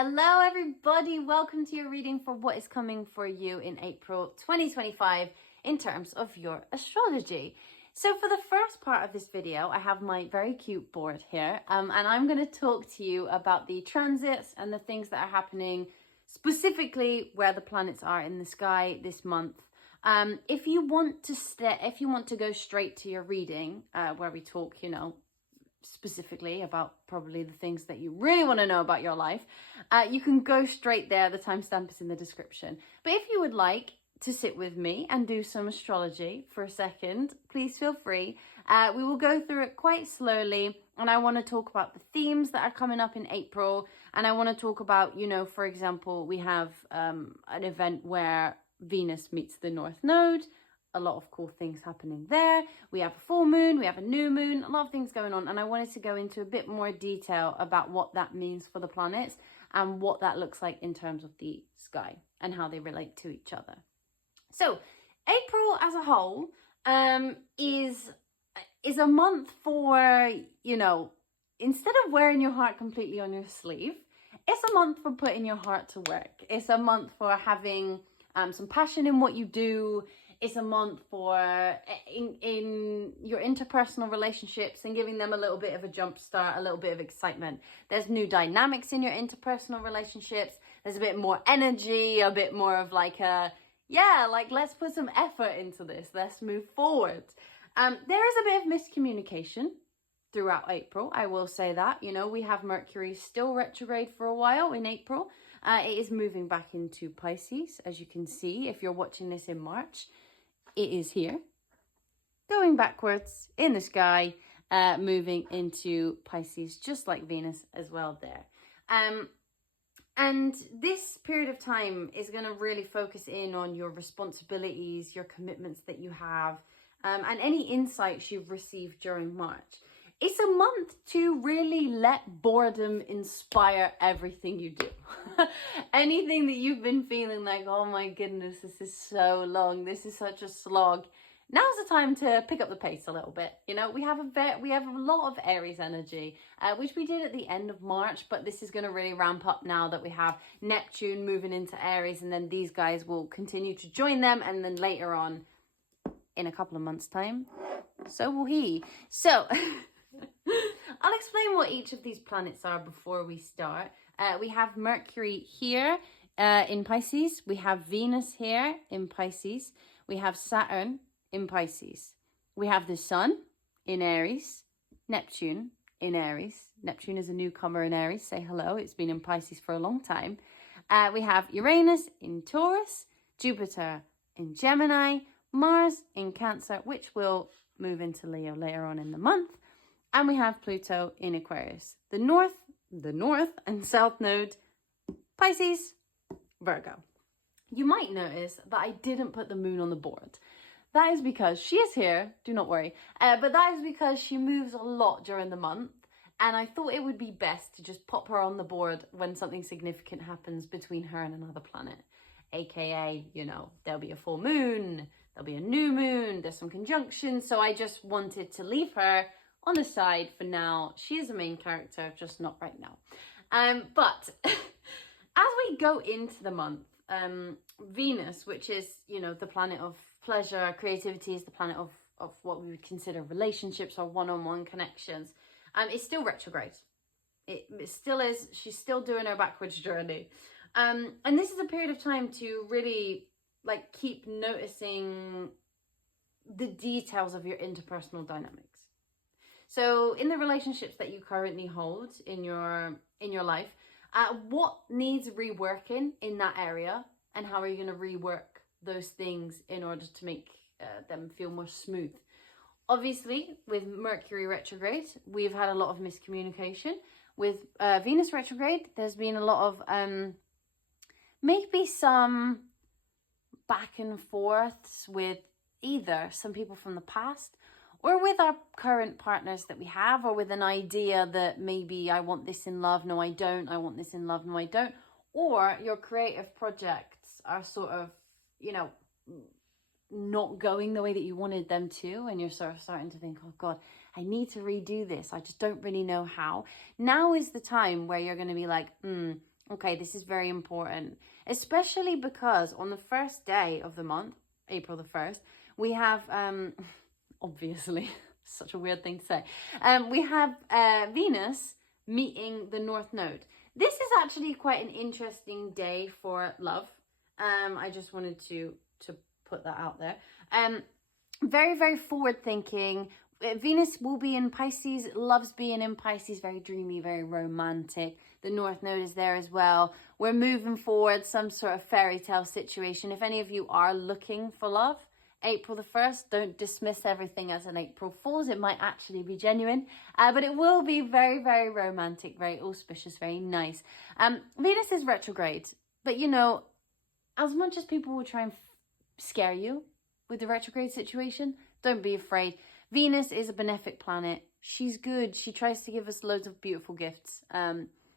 Hello everybody, welcome to your reading for what is coming for you in April 2025 in terms of your astrology. So for the first part of this video, I have my very cute board here and I'm going to talk to you about the transits and the things that are happening, specifically where the planets are in the sky this month. If you want to go straight to your reading, where we talk, specifically about probably the things that you really want to know about your life, you can go straight there. The timestamp is in the description. But if you would like to sit with me and do some astrology for a second, please feel free. We will go through it quite slowly, and I want to talk about the themes that are coming up in April, and I want to talk about, for example, we have an event where Venus meets the North Node. A lot of cool things happening there. We have a full moon, we have a new moon, a lot of things going on. And I wanted to go into a bit more detail about what that means for the planets and what that looks like in terms of the sky and how they relate to each other. So April as a whole is a month for, instead of wearing your heart completely on your sleeve, it's a month for putting your heart to work. It's a month for having some passion in what you do. It's a month for in your interpersonal relationships and giving them a little bit of a jump start, a little bit of excitement. There's new dynamics in your interpersonal relationships. There's a bit more energy, a bit more of let's put some effort into this. Let's move forward. There is a bit of miscommunication throughout April. I will say that, we have Mercury still retrograde for a while in April. It is moving back into Pisces, as you can see, if you're watching this in March. It is here, going backwards in the sky, moving into Pisces, just like Venus as well there. And this period of time is going to really focus in on your responsibilities, your commitments that you have, and any insights you've received during March. It's a month to really let boredom inspire everything you do. Anything that you've been feeling like, oh my goodness, this is so long, this is such a slog. Now's the time to pick up the pace a little bit. We have a lot of Aries energy, which we did at the end of March, but this is going to really ramp up now that we have Neptune moving into Aries, and then these guys will continue to join them, and then later on, in a couple of months' time, so will he. So I'll explain what each of these planets are before we start. We have Mercury here in Pisces. We have Venus here in Pisces. We have Saturn in Pisces. We have the Sun in Aries. Neptune in Aries. Neptune is a newcomer in Aries. Say hello. It's been in Pisces for a long time. We have Uranus in Taurus. Jupiter in Gemini. Mars in Cancer, which will move into Leo later on in the month. And we have Pluto in Aquarius. The North and South Node, Pisces, Virgo. You might notice that I didn't put the moon on the board. That is because she is here, do not worry, but that is because she moves a lot during the month, and I thought it would be best to just pop her on the board when something significant happens between her and another planet. AKA, there'll be a full moon, there'll be a new moon, there's some conjunctions, so I just wanted to leave her on the side for now. She is a main character, just not right now. But as we go into the month, Venus, which is, the planet of pleasure, creativity, is the planet of what we would consider relationships or one-on-one connections, is still retrograde. It still is. She's still doing her backwards journey. And this is a period of time to really keep noticing the details of your interpersonal dynamics. So in the relationships that you currently hold in your life, what needs reworking in that area, and how are you going to rework those things in order to make them feel more smooth? Obviously, with Mercury retrograde, we've had a lot of miscommunication. With Venus retrograde, there's been a lot of maybe some back and forths with either some people from the past, or with our current partners that we have, or with an idea that maybe I want this in love, no I don't, I want this in love, no I don't. Or your creative projects are sort of, not going the way that you wanted them to, and you're sort of starting to think, oh God, I need to redo this, I just don't really know how. Now is the time where you're going to be like, Okay, this is very important, especially because on the first day of the month, April the 1st, we have, obviously, such a weird thing to say, we have Venus meeting the North Node. This is actually quite an interesting day for love. I just wanted to put that out there. Very, very forward thinking. Venus will be in Pisces, loves being in Pisces, very dreamy, very romantic. The North Node is there as well. We're moving forward, some sort of fairy tale situation. If any of you are looking for love, April the 1st, don't dismiss everything as an April Fool's. It might actually be genuine, but it will be very, very romantic, very auspicious, very nice. Venus is retrograde, but you know, as much as people will try and scare you with the retrograde situation, don't be afraid. Venus is a benefic planet. She's good. She tries to give us loads of beautiful gifts.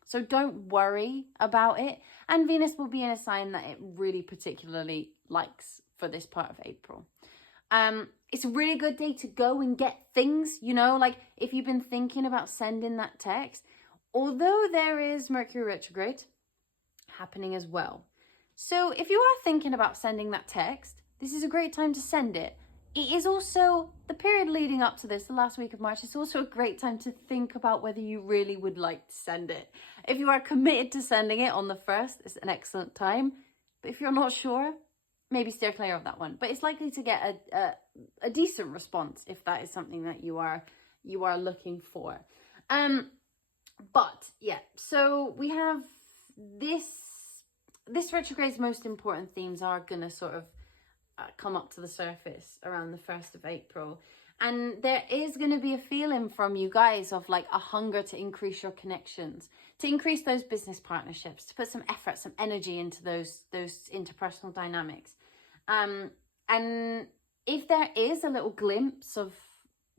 So don't worry about it. And Venus will be in a sign that it really particularly likes for this part of April. It's a really good day to go and get things, you know, like if you've been thinking about sending that text, although there is Mercury retrograde happening as well. So if you are thinking about sending that text, this is a great time to send it. It is also the period leading up to this, the last week of March. It's also a great time to think about whether you really would like to send it. If you are committed to sending it on the 1st, it's an excellent time. But if you're not sure, maybe steer clear of that one. But it's likely to get a decent response if that is something that you are looking for. But yeah, so we have this retrograde's most important themes are going to sort of come up to the surface around the 1st of April. And there is going to be a feeling from you guys of like a hunger to increase your connections, to increase those business partnerships, to put some effort, some energy into those interpersonal dynamics. And if there is a little glimpse of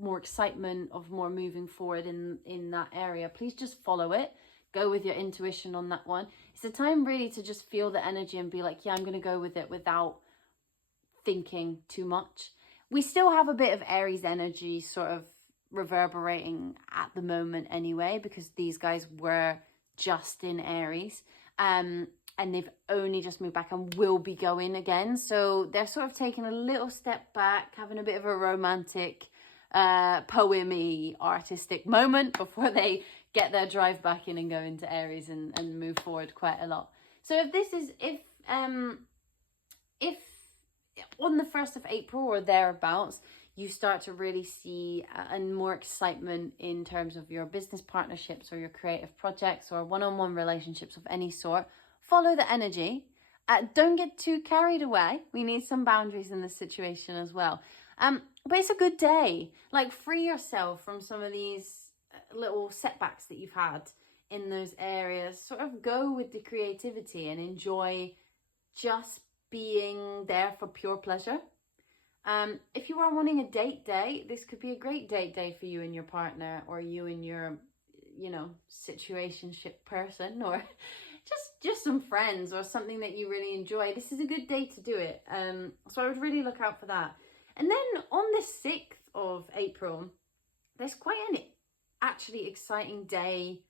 more excitement, of more moving forward in that area, please just follow it. Go with your intuition on that one. It's a time really to just feel the energy and be like, yeah, I'm going to go with it without thinking too much. We still have a bit of Aries energy sort of reverberating at the moment anyway, because these guys were just in Aries, and they've only just moved back and will be going again. So they're sort of taking a little step back, having a bit of a romantic, poemy, artistic moment before they get their drive back in and go into Aries and move forward quite a lot. So if on the 1st of April or thereabouts, you start to really see and more excitement in terms of your business partnerships or your creative projects or one-on-one relationships of any sort, follow the energy. Don't get too carried away. We need some boundaries in this situation as well. But it's a good day. Like, free yourself from some of these little setbacks that you've had in those areas. Sort of go with the creativity and enjoy just being there for pure pleasure. If you are wanting a date day, this could be a great date day for you and your partner, or you and your, you know, situationship person, or just some friends or something that you really enjoy. This is a good day to do it. So I would really look out for that. And then on the 6th of April, there's quite an actually exciting day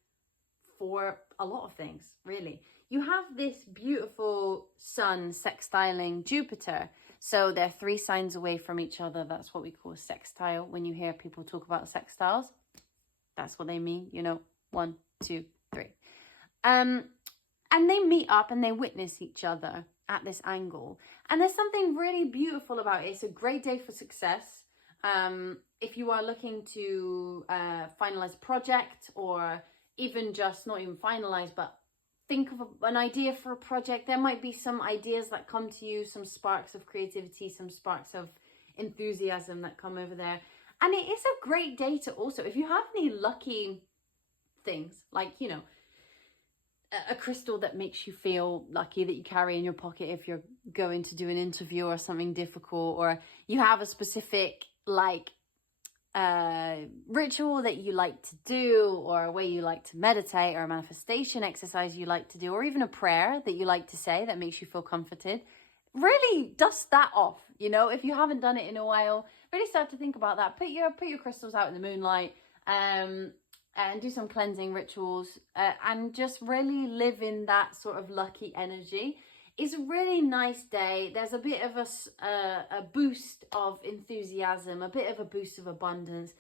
for a lot of things, really. You have this beautiful sun sextiling Jupiter. So they're 3 signs away from each other. That's what we call a sextile. When you hear people talk about sextiles, that's what they mean, you know, 1, 2, 3. And they meet up and they witness each other at this angle. And there's something really beautiful about it. It's a great day for success. If you are looking to finalize a project, or even just not even finalize, but think of an idea for a project, there might be some ideas that come to you, some sparks of creativity, some sparks of enthusiasm that come over there. And it is a great day to also, if you have any lucky things, like, you know, a crystal that makes you feel lucky that you carry in your pocket if you're going to do an interview or something difficult, or you have a specific like ritual that you like to do, or a way you like to meditate, or a manifestation exercise you like to do, or even a prayer that you like to say that makes you feel comforted, really dust that off. You know, if you haven't done it in a while, really start to think about that. Put your crystals out in the moonlight, and do some cleansing rituals, and just really live in that sort of lucky energy. It's a really nice day. There's a bit of a boost of enthusiasm, a bit of a boost of abundance.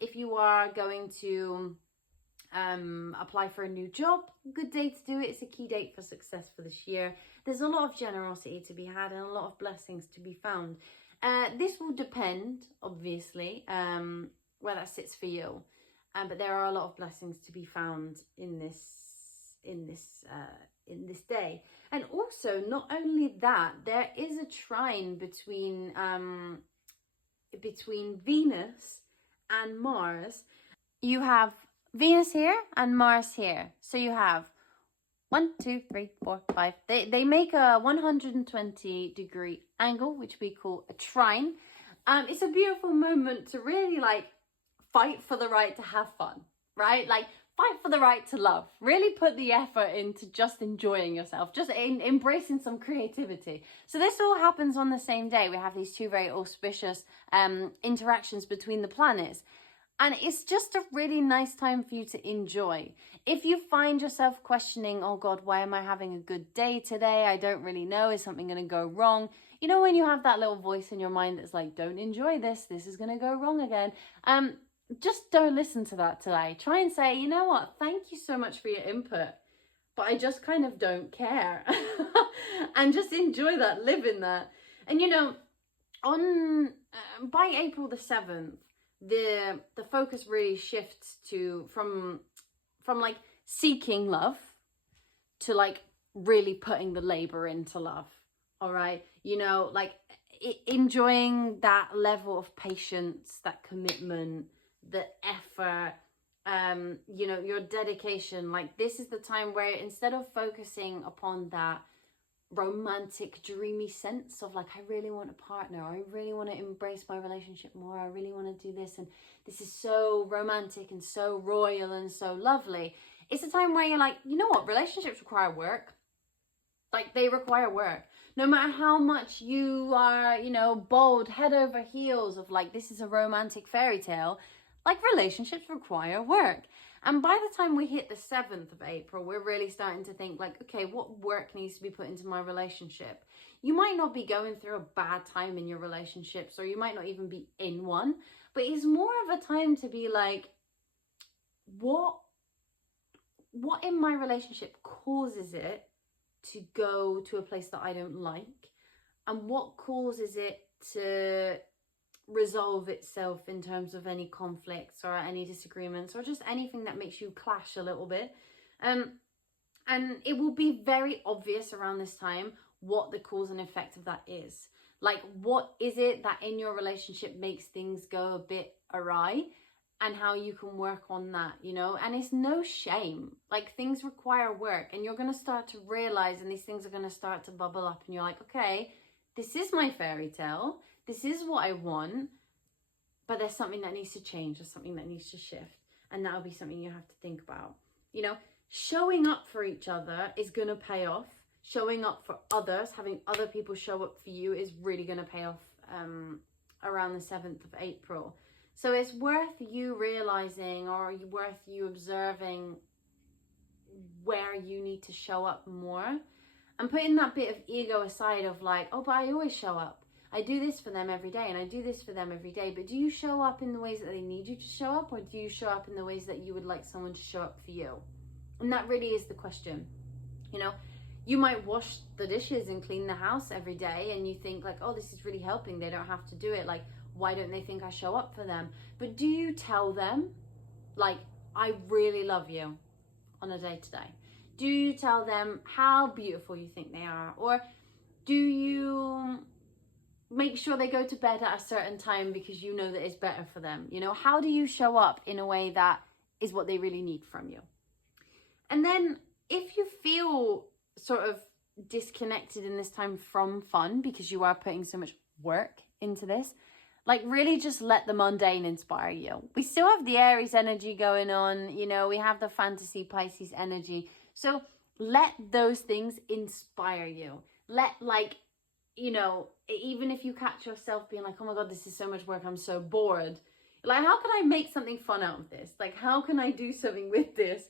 If you are going to apply for a new job, good day to do it. It's a key date for success for this year. There's a lot of generosity to be had and a lot of blessings to be found. This will depend, obviously, where that sits for you. But there are a lot of blessings to be found in this day. And also, not only that, there is a trine between Venus and Mars. You have Venus here and Mars here. So you have 1, 2, 3, 4, 5. They make a 120-degree angle, which we call a trine. It's a beautiful moment to really like fight for the right to have fun, right? Like fight for the right to love. Really put the effort into just enjoying yourself, just embracing some creativity. So this all happens on the same day. We have these two very auspicious interactions between the planets. And it's just a really nice time for you to enjoy. If you find yourself questioning, oh God, why am I having a good day today? I don't really know. Is something going to go wrong? You know, when you have that little voice in your mind that's like, don't enjoy this. This is going to go wrong again. Just don't listen to that today. Try and say, you know what? Thank you so much for your input, but I just kind of don't care. And just enjoy that, live in that. And you know, by April the 7th, the focus really shifts to from like seeking love to like really putting the labor into love. All right, you know, like enjoying that level of patience, that commitment, the effort, you know, your dedication. Like this is the time where instead of focusing upon that romantic, dreamy sense of like, I really want a partner, I really want to embrace my relationship more, I really want to do this, and this is so romantic and so royal and so lovely. It's a time where you're like, you know what, relationships require work. Like they require work. No matter how much you are, you know, bold, head over heels of like, this is a romantic fairy tale, like relationships require work. And by the time we hit the 7th of April, we're really starting to think like, okay, what work needs to be put into my relationship? You might not be going through a bad time in your relationships, or you might not even be in one, but it's more of a time to be like, what in my relationship causes it to go to a place that I don't like? And what causes it to resolve itself in terms of any conflicts or any disagreements or just anything that makes you clash a little bit? And it will be very obvious around this time what the cause and effect of that is. Like, what is it that in your relationship makes things go a bit awry, and how you can work on that, you know? And it's no shame. Like, things require work, and you're going to start to realize, and these things are going to start to bubble up, and you're like, okay, this is my fairy tale. This is what I want, but there's something that needs to change. There's something that needs to shift. And that'll be something you have to think about. You know, showing up for each other is going to pay off. Showing up for others, having other people show up for you is really going to pay off around the 7th of April. So it's worth you realizing, or worth you observing where you need to show up more, and putting that bit of ego aside of like, oh, but I always show up. I do this for them every day, and I do this for them every day. But do you show up in the ways that they need you to show up, or do you show up in the ways that you would like someone to show up for you? And that really is the question. You know, you might wash the dishes and clean the house every day, and you think like, oh, this is really helping. They don't have to do it. Like, why don't they think I show up for them? But do you tell them, like, I really love you on a day-to-day? Do you tell them how beautiful you think they are? Or do you make sure they go to bed at a certain time because you know that it's better for them? You know, how do you show up in a way that is what they really need from you? And then if you feel sort of disconnected in this time from fun because you are putting so much work into this, like really just let the mundane inspire you. We still have the Aries energy going on, you know, we have the fantasy Pisces energy. So let those things inspire you. Let, like, you know, even if you catch yourself being like, oh my God, this is so much work, I'm so bored, Like, how can I make something fun out of this? Like, how can I do something with this?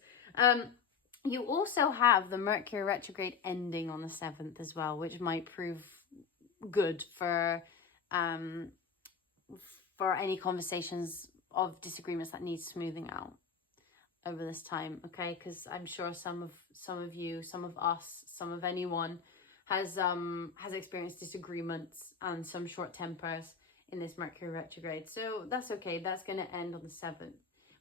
You also have the Mercury retrograde ending on the 7th as well, which might prove good for any conversations of disagreements that need smoothing out over this time, okay? Because I'm sure some of you, some of us, some of anyone has experienced disagreements and some short tempers in this Mercury retrograde. So that's okay. That's going to end on the 7th,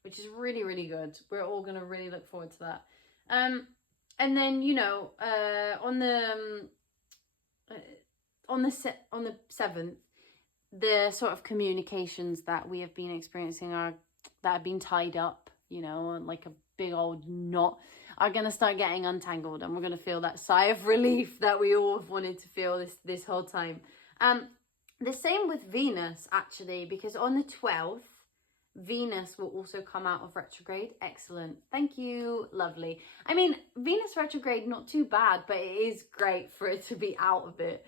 which is really, really good. We're all going to really look forward to that. And then, you know, on the 7th, the sort of communications that we have been experiencing that have been tied up, you know, like a big old knot, are going to start getting untangled, and we're going to feel that sigh of relief that we all have wanted to feel this whole time. The same with Venus, actually, because on the 12th, Venus will also come out of retrograde. Excellent. Thank you. Lovely. I mean, Venus retrograde, not too bad, but it is great for it to be out of it.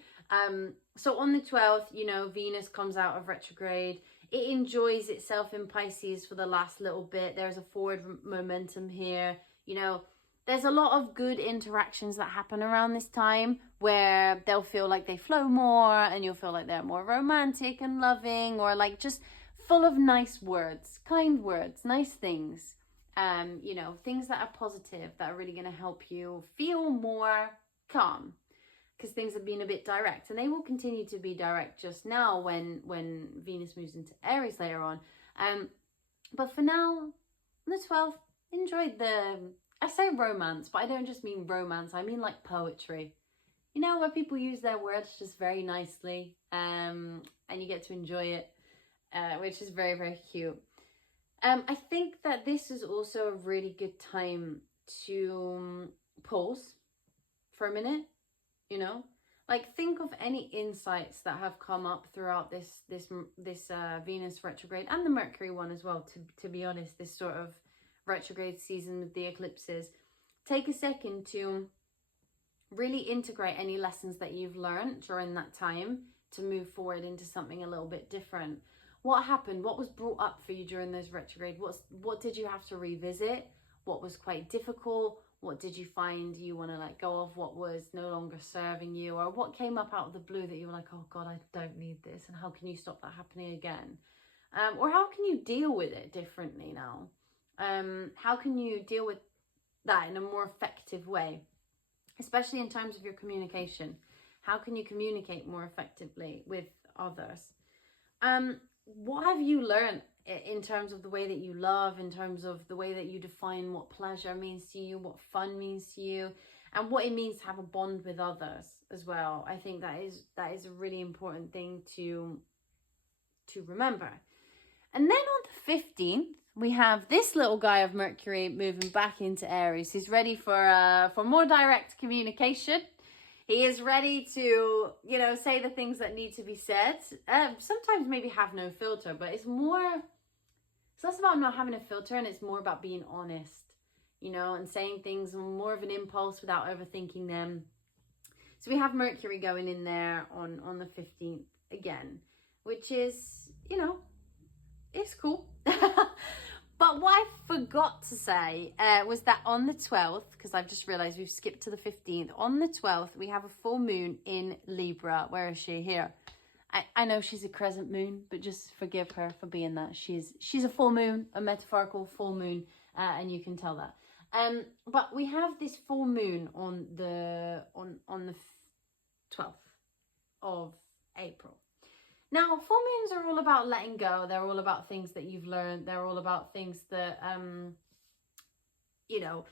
So on the 12th, you know, Venus comes out of retrograde. It enjoys itself in Pisces for the last little bit. There's a forward momentum here. You know, there's a lot of good interactions that happen around this time where they'll feel like they flow more, and you'll feel like they're more romantic and loving, or like just full of nice words, kind words, nice things. You know, things that are positive, that are really going to help you feel more calm, because things have been a bit direct, and they will continue to be direct just now when Venus moves into Aries later on. But for now, on the 12th, enjoy I say romance, but I don't just mean romance, I mean like poetry. You know, where people use their words just very nicely, and you get to enjoy it, which is very, very cute. I think that this is also a really good time to pause for a minute, you know? Like, think of any insights that have come up throughout this Venus retrograde, and the Mercury one as well, to be honest, this sort of retrograde season with the eclipses. Take a second to really integrate any lessons that you've learned during that time to move forward into something a little bit different. What happened? What was brought up for you during those retrograde? What did you have to revisit? What was quite difficult? What did you find you want to let go of? What was no longer serving you? Or what came up out of the blue that you were like, oh God, I don't need this. And how can you stop that happening again? Or how can you deal with it differently now? How can you deal with that in a more effective way? Especially in terms of your communication. How can you communicate more effectively with others? What have you learned in terms of the way that you love, in terms of the way that you define what pleasure means to you, what fun means to you, and what it means to have a bond with others as well? I think that is a really important thing to remember. And then on the 15th, we have this little guy of Mercury moving back into Aries. He's ready for more direct communication. He is ready to, you know, say the things that need to be said. Sometimes maybe have no filter, but it's less about not having a filter, and it's more about being honest, you know, and saying things more of an impulse without overthinking them. So we have Mercury going in there on the 15th again, which is, you know, it's cool. But what I forgot to say was that on the 12th, because I've just realised we've skipped to the 15th, on the 12th, we have a full moon in Libra. Where is she? Here. I know she's a crescent moon, but just forgive her for being that. She's a full moon, a metaphorical full moon, and you can tell that. But we have this full moon on the 12th of April. Now, full moons are all about letting go. They're all about things that you've learned. They're all about things that, you know,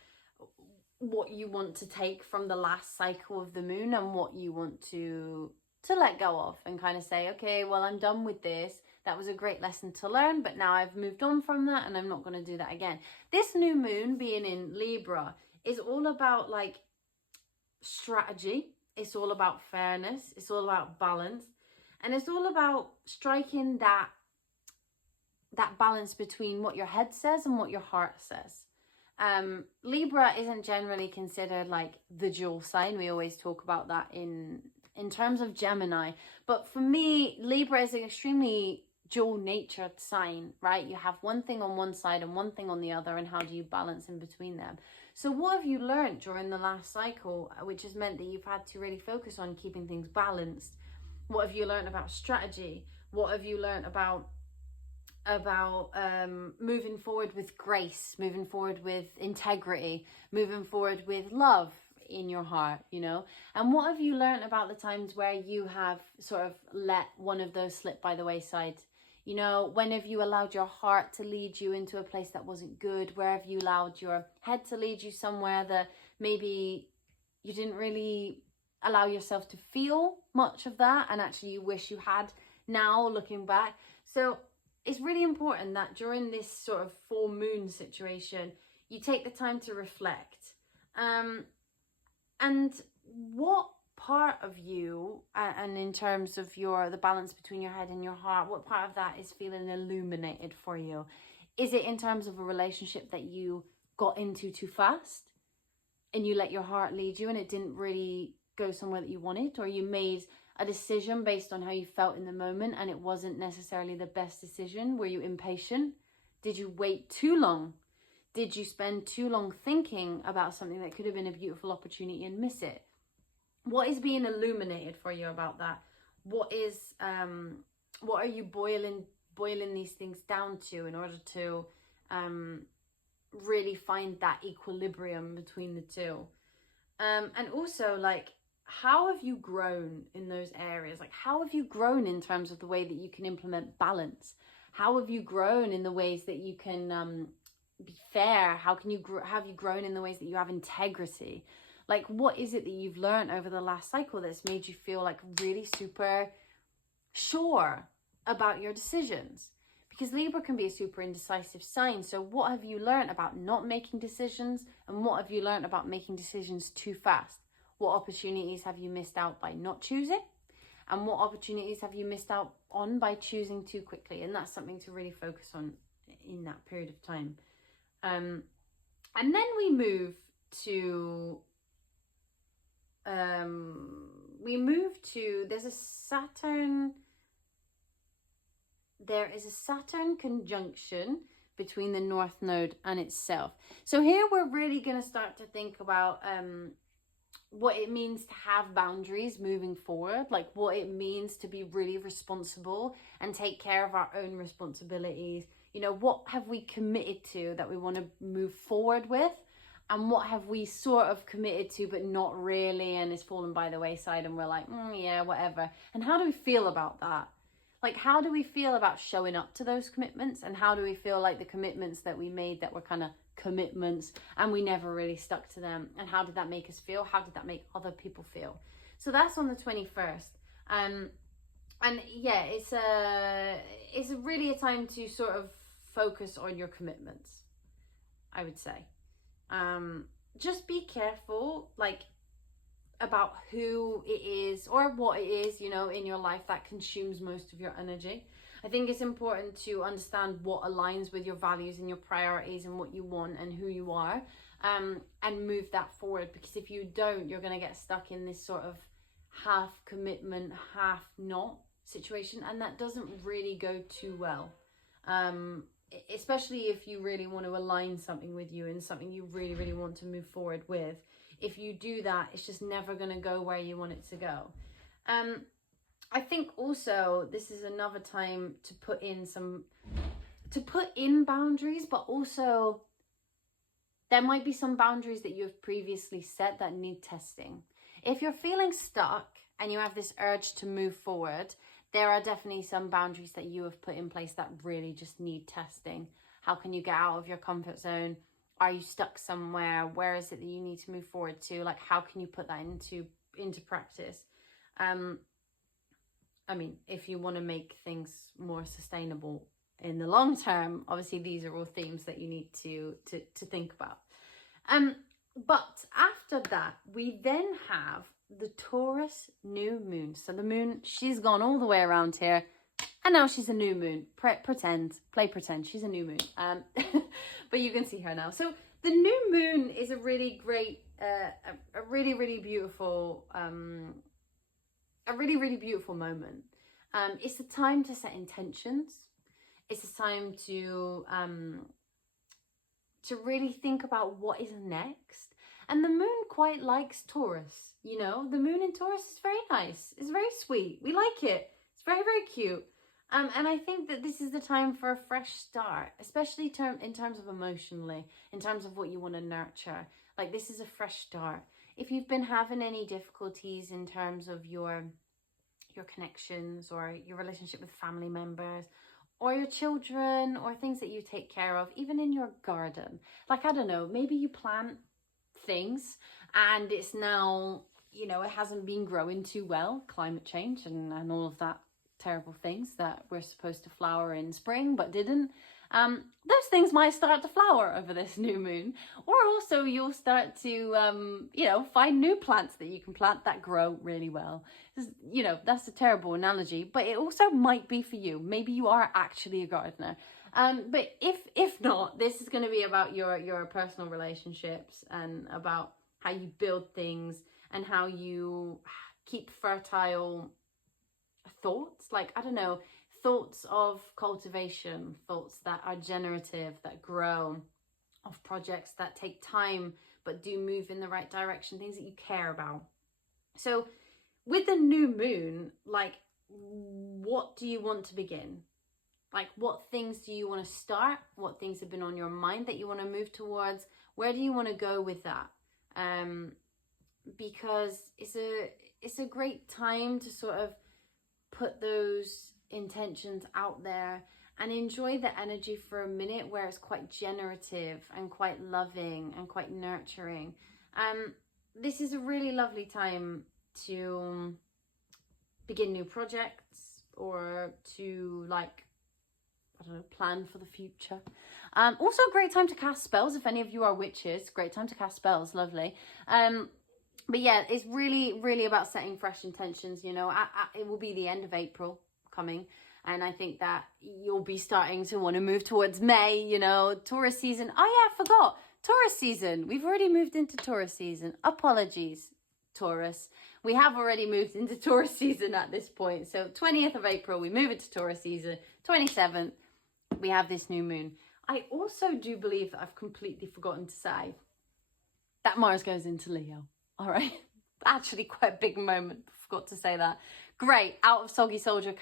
what you want to take from the last cycle of the moon, and what you want to let go of, and kind of say, okay, well, I'm done with this. That was a great lesson to learn, but now I've moved on from that, and I'm not going to do that again. This new moon being in Libra is all about like strategy. It's all about fairness. It's all about balance. And it's all about striking that balance between what your head says and what your heart says. Libra isn't generally considered like the dual sign. We always talk about that in terms of Gemini. But for me, Libra is an extremely dual natured sign, right? You have one thing on one side and one thing on the other, and how do you balance in between them? So what have you learned during the last cycle, which has meant that you've had to really focus on keeping things balanced? What have you learned about strategy? What have you learned about moving forward with grace, moving forward with integrity, moving forward with love in your heart, you know? And what have you learned about the times where you have sort of let one of those slip by the wayside? You know, when have you allowed your heart to lead you into a place that wasn't good? Where have you allowed your head to lead you somewhere that maybe you didn't really allow yourself to feel much of that, and actually you wish you had now, looking back? So it's really important that during this sort of full moon situation, you take the time to reflect. And what part of you, and in terms of the balance between your head and your heart, what part of that is feeling illuminated for you? Is it in terms of a relationship that you got into too fast and you let your heart lead you and it didn't really go somewhere that you wanted? Or you made a decision based on how you felt in the moment and it wasn't necessarily the best decision? Were you impatient? Did you wait too long? Did you spend too long thinking about something that could have been a beautiful opportunity and miss it? What is being illuminated for you about that? What are you boiling these things down to in order to really find that equilibrium between the two? And also, like, how have you grown in those areas? Like, how have you grown in terms of the way that you can implement balance? How have you grown in the ways that you can be fair? How can you have you grown in the ways that you have integrity? Like, what is it that you've learned over the last cycle that's made you feel like really super sure about your decisions? Because Libra can be a super indecisive sign. So what have you learned about not making decisions? And what have you learned about making decisions too fast? What opportunities have you missed out by not choosing? And what opportunities have you missed out on by choosing too quickly? And that's something to really focus on in that period of time. And then we move to there is a Saturn conjunction between the North Node and itself. So here we're really going to start to think about what it means to have boundaries moving forward, like what it means to be really responsible and take care of our own responsibilities. You know, what have we committed to that we want to move forward with? And what have we sort of committed to, but not really, and it's fallen by the wayside, and we're like, yeah, whatever. And how do we feel about that? Like, how do we feel about showing up to those commitments? And how do we feel like the commitments that we made that were kind of commitments and we never really stuck to them? And how did that make us feel? How did that make other people feel? So that's on the 21st. And yeah, it's really a time to sort of focus on your commitments, I would say. Just be careful, like, about who it is or what it is, you know, in your life that consumes most of your energy. I think it's important to understand what aligns with your values and your priorities and what you want and who you are, and move that forward. Because if you don't, you're going to get stuck in this sort of half commitment, half not situation, and that doesn't really go too well. Especially if you really want to align something with you and something you really, really want to move forward with. If you do that, it's just never going to go where you want it to go. I think also this is another time to put in boundaries, but also there might be some boundaries that you have previously set that need testing. If you're feeling stuck and you have this urge to move forward, there are definitely some boundaries that you have put in place that really just need testing. How can you get out of your comfort zone? Are you stuck somewhere? Where is it that you need to move forward to? Like, how can you put that into practice? I mean, if you want to make things more sustainable in the long term, obviously these are all themes that you need to think about. But after that, we then have the Taurus new moon. So the moon, she's gone all the way around here, and now she's a new moon. Play pretend she's a new moon. But you can see her now. So the new moon is a really great, a really, really beautiful moment. It's a time to set intentions. It's a time to really think about what is next. And the moon quite likes Taurus, you know. The moon in Taurus is very nice. It's very sweet. We like it. It's very, very cute. And I think that this is the time for a fresh start, especially in terms of emotionally, in terms of what you want to nurture. Like, this is a fresh start. If you've been having any difficulties in terms of your connections or your relationship with family members or your children or things that you take care of, even in your garden. Like, I don't know, maybe you plant things and it's now, you know, it hasn't been growing too well, climate change and all of that terrible things that were supposed to flower in spring but didn't. Those things might start to flower over this new moon, or also you'll start to you know, find new plants that you can plant that grow really well. You know, that's a terrible analogy, but it also might be for you. Maybe you are actually a gardener. But if not, this is going to be about your personal relationships and about how you build things and how you keep fertile thoughts. Like, I don't know, thoughts of cultivation, thoughts that are generative, that grow, of projects that take time but do move in the right direction, things that you care about. So with the new moon, like, what do you want to begin? Like, what things do you want to start? What things have been on your mind that you want to move towards? Where do you want to go with that? Because it's a great time to sort of put those intentions out there and enjoy the energy for a minute where it's quite generative and quite loving and quite nurturing. This is a really lovely time to begin new projects or to, like, I don't know, plan for the future. Also a great time to cast spells. If any of you are witches, great time to cast spells, lovely. But yeah, it's really, really about setting fresh intentions, you know. It will be the end of April coming, and I think that you'll be starting to want to move towards May, you know, Taurus season. Oh yeah, I forgot. Taurus season. We've already moved into Taurus season. Apologies, Taurus. We have already moved into Taurus season at this point. So 20th of April, we move into Taurus season. 27th, we have this new moon. I also do believe that I've completely forgotten to say that Mars goes into Leo. All right, actually quite a big moment. Forgot to say that. Great, out of Soggy Soldier,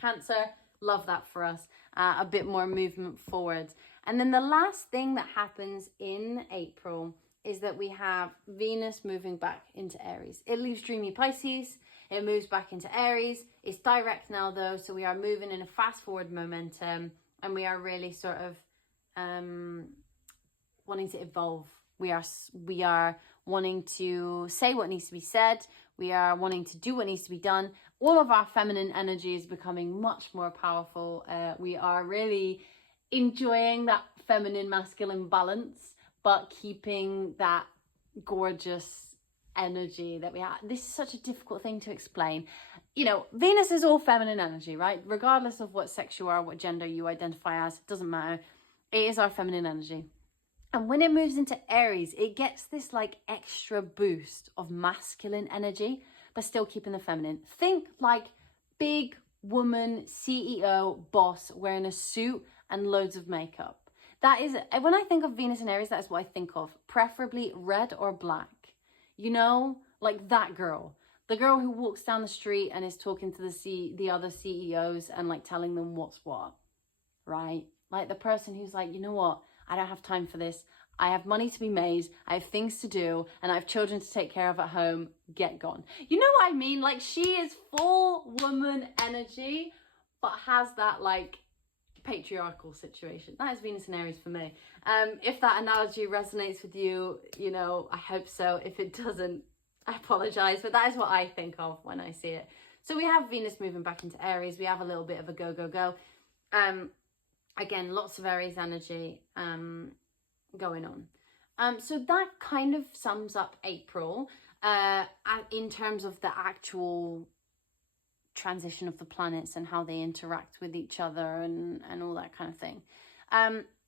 Cancer. Love that for us. A bit more movement forward. And then the last thing that happens in April is that we have Venus moving back into Aries. It leaves dreamy Pisces. It moves back into Aries. It's direct now though, so we are moving in a fast forward momentum, and we are really sort of wanting to evolve. We are wanting to say what needs to be said. We are wanting to do what needs to be done. All of our feminine energy is becoming much more powerful. We are really enjoying that feminine masculine balance, but keeping that gorgeous energy that we have. This is such a difficult thing to explain. You know, Venus is all feminine energy, right? Regardless of what sex you are, what gender you identify as, it doesn't matter. It is our feminine energy. And when it moves into Aries, it gets this like extra boost of masculine energy, but still keeping the feminine. Think like big woman, CEO, boss wearing a suit and loads of makeup. That is, when I think of Venus and Aries, that is what I think of. Preferably red or black. You know, like that girl. The girl who walks down the street and is talking to the other CEOs and like telling them what's what, right? Like the person who's like, you know what? I don't have time for this. I have money to be made. I have things to do, and I have children to take care of at home. Get gone. You know what I mean? Like, she is full woman energy, but has that like patriarchal situation. That is Venus and Aries for me. If that analogy resonates with you, you know, I hope so. If it doesn't, I apologize, but that is what I think of when I see it. So we have Venus moving back into Aries. We have a little bit of a go, go, go. Again, lots of Aries energy going on. So that kind of sums up April in terms of the actual transition of the planets and how they interact with each other and all that kind of thing.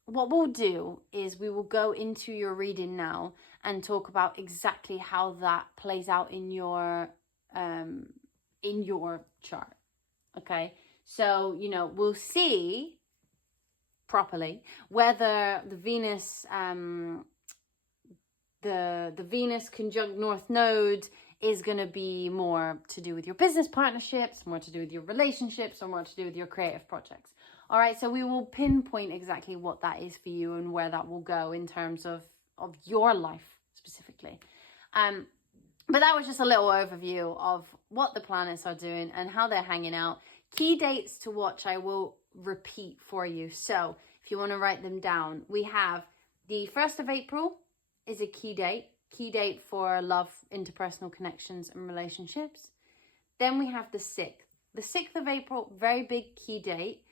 What we'll do is we will go into your reading now and talk about exactly how that plays out in your chart. Okay, so, you know, we'll see properly whether the Venus, the Venus conjunct North Node is going to be more to do with your business partnerships, more to do with your relationships, or more to do with your creative projects. All right, so we will pinpoint exactly what that is for you and where that will go in terms of your life specifically. But that was just a little overview of what the planets are doing and how they're hanging out. Key dates to watch, I will repeat for you. So if you want to write them down, we have the 1st of April is a key date for love, interpersonal connections and relationships. Then we have the 6th. The 6th of April, very big key date.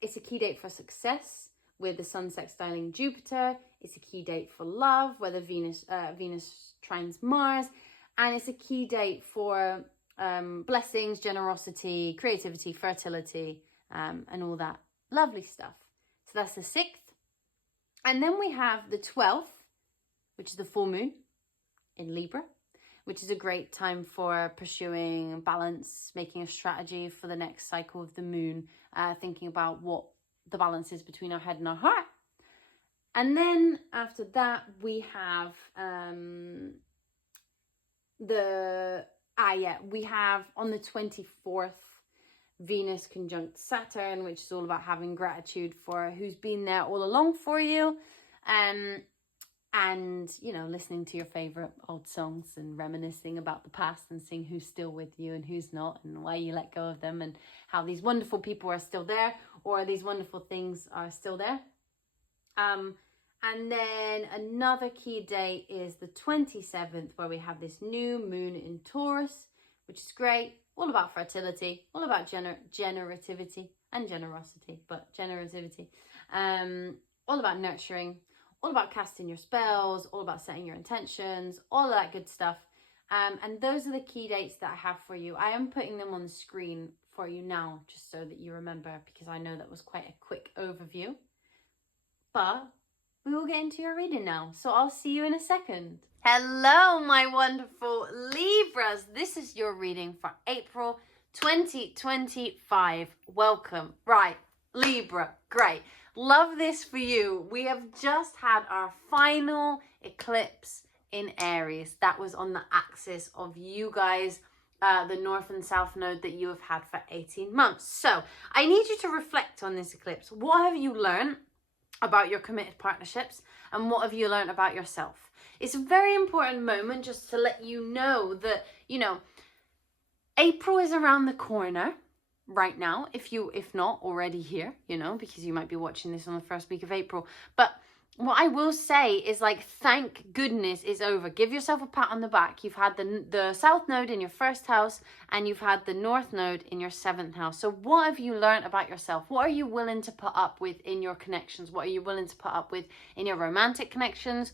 It's a key date for success with the Sun sextiling Jupiter. It's a key date for love, where the Venus trines Mars. And it's a key date for blessings, generosity, creativity, fertility, and all that lovely stuff. So that's the 6th. And then we have the 12th, which is the full moon in Libra, which is a great time for pursuing balance, making a strategy for the next cycle of the moon, thinking about what the balance is between our head and our heart. And then after that, we have we have on the 24th, Venus conjunct Saturn, which is all about having gratitude for who's been there all along for you. And, you know, listening to your favorite old songs and reminiscing about the past and seeing who's still with you and who's not and why you let go of them and how these wonderful people are still there or these wonderful things are still there. And then another key date is the 27th, where we have this new moon in Taurus, which is great. All about fertility, all about generativity and generosity, but generativity. All about nurturing, all about casting your spells, all about setting your intentions, all of that good stuff. And those are the key dates that I have for you. I am putting them on the screen for you now, just so that you remember, because I know that was quite a quick overview. But we will get into your reading now. So I'll see you in a second. Hello, my wonderful Libras. This is your reading for April 2025. Welcome. Right, Libra, great. Love this for you. We have just had our final eclipse in Aries. That was on the axis of you guys, the North and South node that you have had for 18 months. So I need you to reflect on this eclipse. What have you learned about your committed partnerships, and what have you learned about yourself? It's a very important moment just to let you know that, you know, April is around the corner right now, if not already here, you know, because you might be watching this on the first week of April. But what I will say is, like, thank goodness it's over. Give yourself a pat on the back. You've had the South node in your 1st house, and you've had the North node in your 7th house. So what have you learned about yourself? What are you willing to put up with in your connections? What are you willing to put up with in your romantic connections,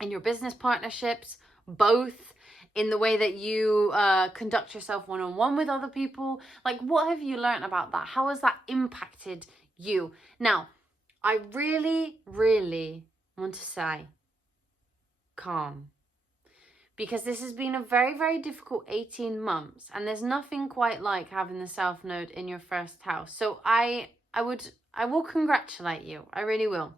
in your business partnerships, both? In the way that you conduct yourself one-on-one with other people? Like, what have you learned about that? How has that impacted you? Now, I really, really want to say calm, because this has been a very, very difficult 18 months, and there's nothing quite like having the South node in your 1st house. So I will congratulate you. I really will.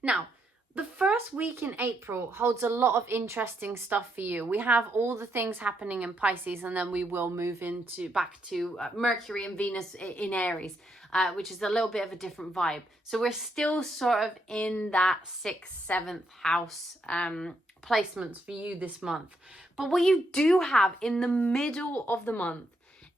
Now, the first week in April holds a lot of interesting stuff for you. We have all the things happening in Pisces, and then we will move back to Mercury and Venus in Aries, which is a little bit of a different vibe. So we're still sort of in that 6th, 7th house placements for you this month. But what you do have in the middle of the month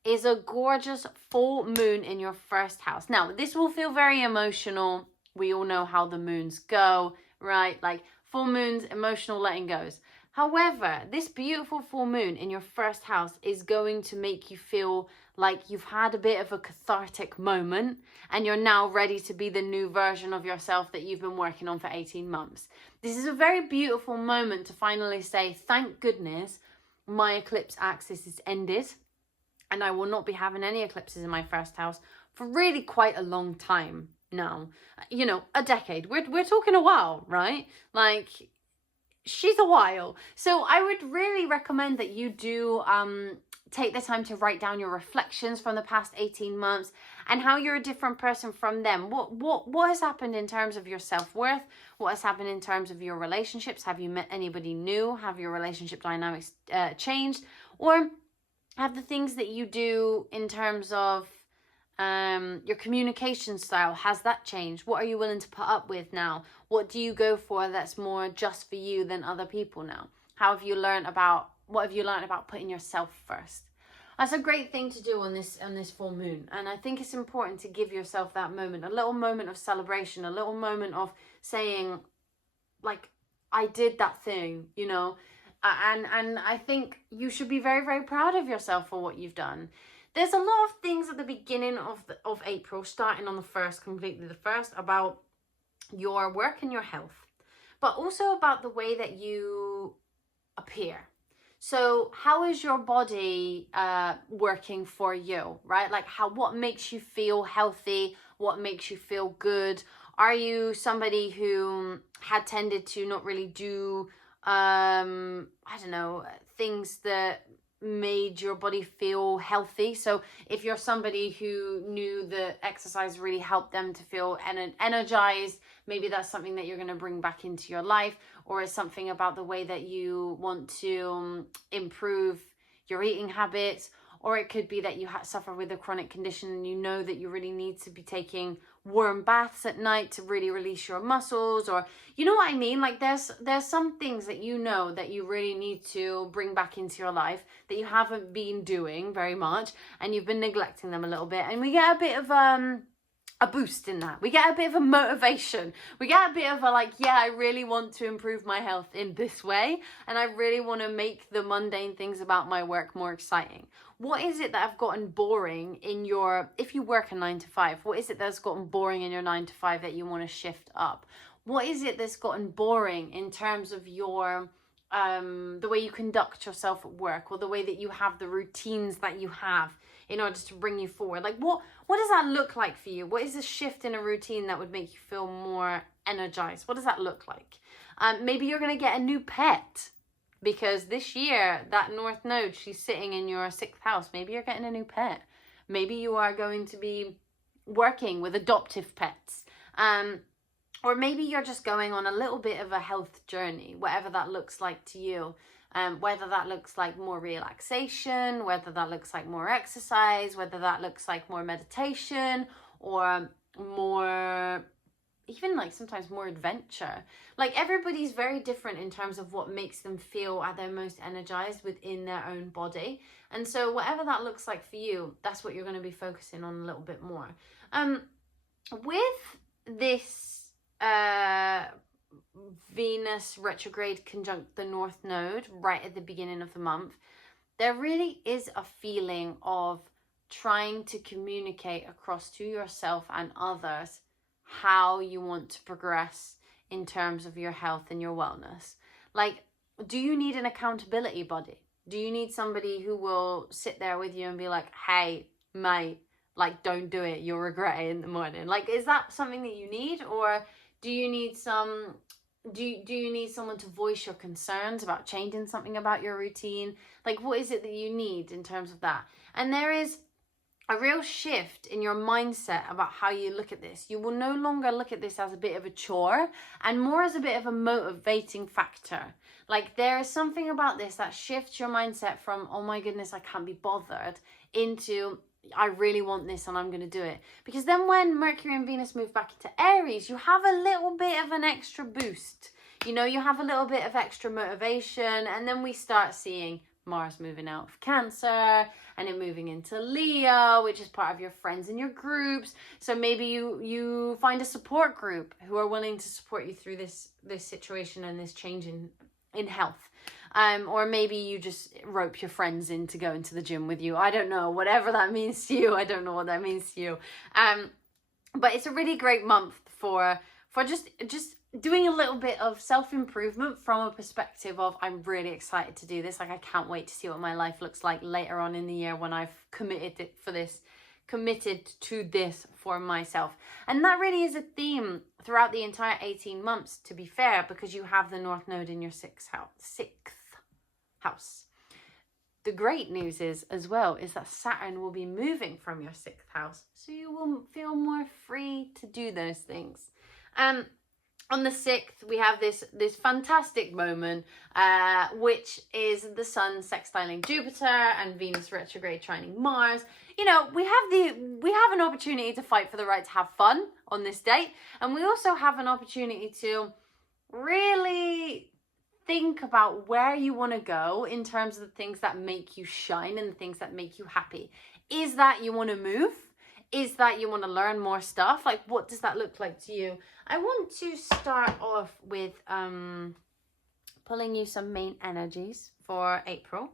is a gorgeous full moon in your 1st house. Now, this will feel very emotional. We all know how the moons go, right? Like, full moons, emotional letting goes. However, this beautiful full moon in your 1st house is going to make you feel like you've had a bit of a cathartic moment, and you're now ready to be the new version of yourself that you've been working on for 18 months. This is a very beautiful moment to finally say, thank goodness my eclipse axis is ended, and I will not be having any eclipses in my 1st house for really quite a long time now. You know, a decade. We're talking a while, right? Like, she's a while. So I would really recommend that you do take the time to write down your reflections from the past 18 months and how you're a different person from them. What has happened in terms of your self-worth? What has happened in terms of your relationships? Have you met anybody new? Have your relationship dynamics changed? Or have the things that you do in terms of your communication style, has that changed? What are you willing to put up with now? What do you go for that's more just for you than other people now? What have you learned about putting yourself first? That's a great thing to do on this full moon, and I think it's important to give yourself that moment, a little moment of celebration, a little moment of saying, like, I did that thing, you know. And I think you should be very, very proud of yourself for what you've done. There's a lot of things at the beginning of April, starting on the 1st, completely the 1st, about your work and your health, but also about the way that you appear. So how is your body working for you, right? Like what makes you feel healthy? What makes you feel good? Are you somebody who had tended to not really do, I don't know, things that made your body feel healthy? So if you're somebody who knew that exercise really helped them to feel energized, maybe that's something that you're going to bring back into your life. Or it's something about the way that you want to improve your eating habits. Or it could be that you suffer with a chronic condition and you know that you really need to be taking warm baths at night to really release your muscles. Or, you know what I mean? Like there's some things that you know that you really need to bring back into your life that you haven't been doing very much and you've been neglecting them a little bit. And we get a bit of a boost in that. We get a bit of a motivation. We get a bit of a like, yeah, I really want to improve my health in this way. And I really want to make the mundane things about my work more exciting. What is it that have gotten boring in your, if you work a 9 to 5, what is it that's gotten boring in your 9 to 5 that you want to shift up? What is it that's gotten boring in terms of your, the way you conduct yourself at work, or the way that you have the routines that you have in order to bring you forward? Like what does that look like for you? What is a shift in a routine that would make you feel more energized? What does that look like? Maybe you're going to get a new pet, because this year that North Node, she's sitting in your 6th house. Maybe you're getting a new pet. Maybe you are going to be working with adoptive pets. Or maybe you're just going on a little bit of a health journey, whatever that looks like to you. Whether that looks like more relaxation, whether that looks like more exercise, whether that looks like more meditation, or more, even like sometimes more adventure. Like everybody's very different in terms of what makes them feel at their most energized within their own body. And so whatever that looks like for you, that's what you're going to be focusing on a little bit more. With this Venus retrograde conjunct the North Node right at the beginning of the month, there really is a feeling of trying to communicate across to yourself and others how you want to progress in terms of your health and your wellness. Like, do you need an accountability buddy? Do you need somebody who will sit there with you and be like, hey, mate, like, don't do it, you'll regret it in the morning? Like, is that something that you need? Or do you need do you need someone to voice your concerns about changing something about your routine? Like, what is it that you need in terms of that? And there is a real shift in your mindset about how you look at this. You will no longer look at this as a bit of a chore and more as a bit of a motivating factor. Like, there is something about this that shifts your mindset from, oh my goodness, I can't be bothered, into, I really want this and I'm going to do it. Because then when Mercury and Venus move back into Aries, you have a little bit of an extra boost. You know, you have a little bit of extra motivation, and then we start seeing Mars moving out of Cancer and it moving into Leo, which is part of your friends and your groups. So maybe you find a support group who are willing to support you through this situation and this change in health. Or maybe you just rope your friends in to go into the gym with you. I don't know, whatever that means to you. I don't know what that means to you. But it's a really great month for just doing a little bit of self-improvement from a perspective of, I'm really excited to do this. Like, I can't wait to see what my life looks like later on in the year when I've committed to this for myself. And that really is a theme throughout the entire 18 months, to be fair, because you have the North Node in your 6th house. the great news is as well is that Saturn will be moving from your 6th house. So you will feel more free to do those things. On the 6th, we have this fantastic moment, which is the Sun sextiling Jupiter and Venus retrograde trining Mars. You know, we have an opportunity to fight for the right to have fun on this date, and we also have an opportunity to really think about where you want to go in terms of the things that make you shine and the things that make you happy. Is that you want to move? Is that you want to learn more stuff? Like, what does that look like to you? I want to start off with pulling you some main energies for April.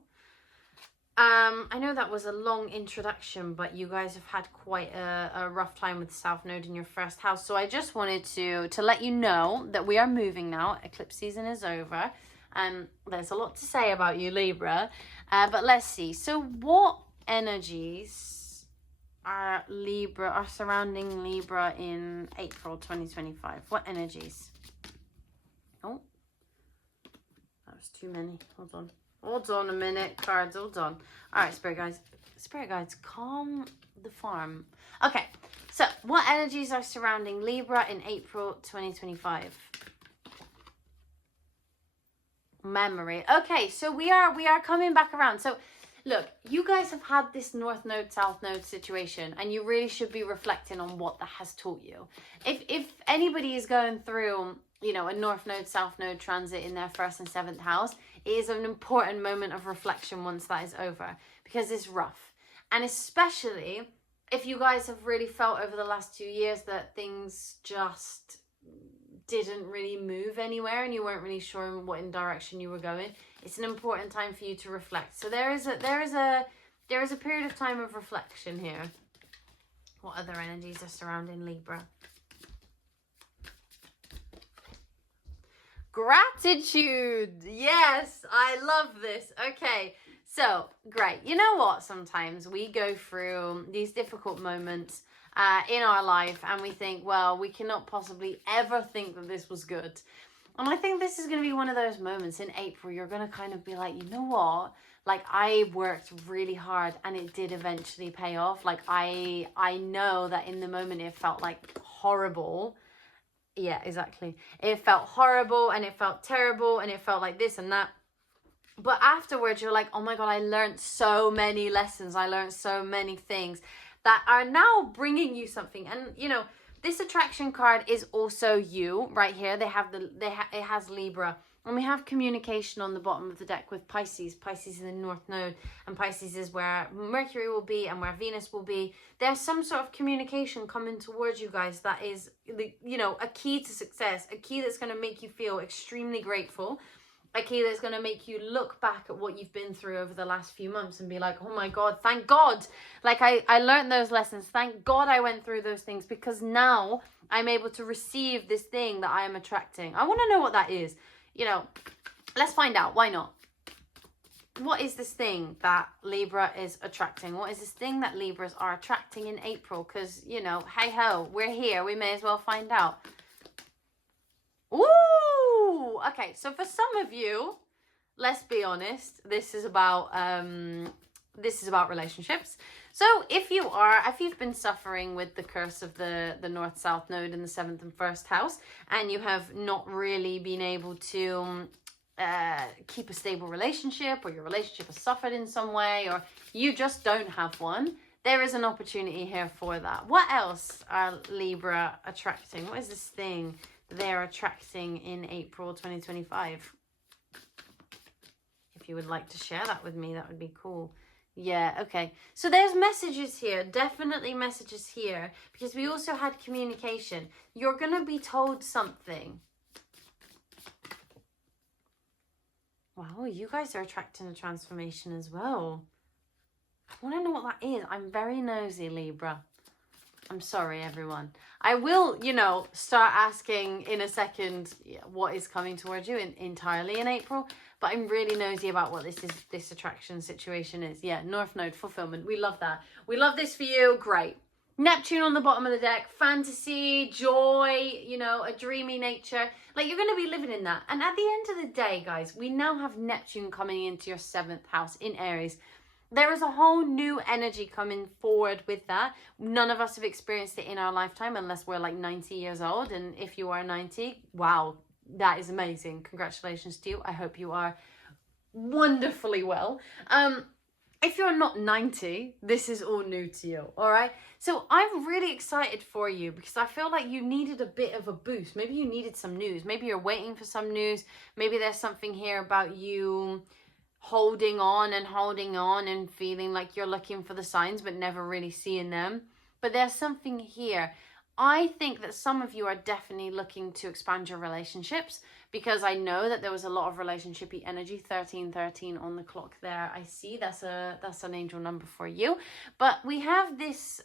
I know that was a long introduction, but you guys have had quite a rough time with the South Node in your 1st house. So I just wanted to let you know that we are moving now. Eclipse season is over. There's a lot to say about you, Libra. But let's see. So what energies are surrounding Libra in April 2025? What energies? Oh, that was too many. Hold on a minute, cards. Hold on. All right, spirit guides, calm the farm. Okay, so what energies are surrounding Libra in April 2025? Memory. Okay, so we are coming back around. So look, you guys have had this North Node, South Node situation, and you really should be reflecting on what that has taught you. If anybody is going through, you know, a North Node, South Node transit in their 1st and 7th house, it is an important moment of reflection once that is over, because it's rough. And especially if you guys have really felt over the last 2 years that things just didn't really move anywhere and you weren't really sure in what direction you were going, it's an important time for you to reflect. So there is a period of time of reflection here. What other energies are surrounding Libra? Gratitude. Yes, I love this. Okay, so great. You know what? Sometimes we go through these difficult moments in our life and we think, well, we cannot possibly ever think that this was good. And I think this is going to be one of those moments in April. You're going to kind of be like, you know what? Like, I worked really hard and it did eventually pay off. Like, I know that in the moment it felt like horrible. Yeah, exactly. It felt horrible and it felt terrible and it felt like this and that. But afterwards, you're like, oh my God, I learned so many lessons. I learned so many things that are now bringing you something. And, you know, this attraction card is also you right here. It has Libra. And we have communication on the bottom of the deck with Pisces. Pisces is the North Node, and Pisces is where Mercury will be and where Venus will be. There's some sort of communication coming towards you guys that is, you know, a key to success, a key that's going to make you feel extremely grateful, a key that's going to make you look back at what you've been through over the last few months and be like, oh my God, thank God. Like, I learned those lessons. Thank God I went through those things, because now I'm able to receive this thing that I am attracting. I want to know what that is. You know, let's find out. Why not? What is this thing that Libra is attracting? What is this thing that Libras are attracting in April? Because, you know, hey ho, we're here. We may as well find out. Ooh! Okay, so for some of you, let's be honest, this is about relationships. So if you've been suffering with the curse of the North-South Node in the 7th and 1st house, and you have not really been able to keep a stable relationship, or your relationship has suffered in some way, or you just don't have one, there is an opportunity here for that. What else are Libra attracting? What is this thing they're attracting in April 2025? If you would like to share that with me, that would be cool. Yeah, okay. So there's messages here, definitely messages here, because we also had communication. You're going to be told something. Wow, you guys are attracting a transformation as well. I want to know what that is. I'm very nosy, Libra. I'm sorry, everyone. I will, you know, start asking in a second what is coming towards you entirely in April. But I'm really nosy about what this attraction situation is. Yeah, North Node fulfillment. We love that. We love this for you. Great. Neptune on the bottom of the deck, fantasy, joy, you know, a dreamy nature. Like, you're going to be living in that. And at the end of the day, guys, we now have Neptune coming into your 7th house in Aries. There is a whole new energy coming forward with that. None of us have experienced it in our lifetime unless we're like 90 years old. And if you are 90, wow, that is amazing. Congratulations to you. I hope you are wonderfully well. If you're not 90, this is all new to you, all right? So I'm really excited for you because I feel like you needed a bit of a boost. Maybe you needed some news. Maybe you're waiting for some news. Maybe there's something here about you holding on and feeling like you're looking for the signs but never really seeing them. But there's something here. I think that some of you are definitely looking to expand your relationships because I know that there was a lot of relationshipy energy. 1313 on the clock there. I see that's an angel number for you. But we have this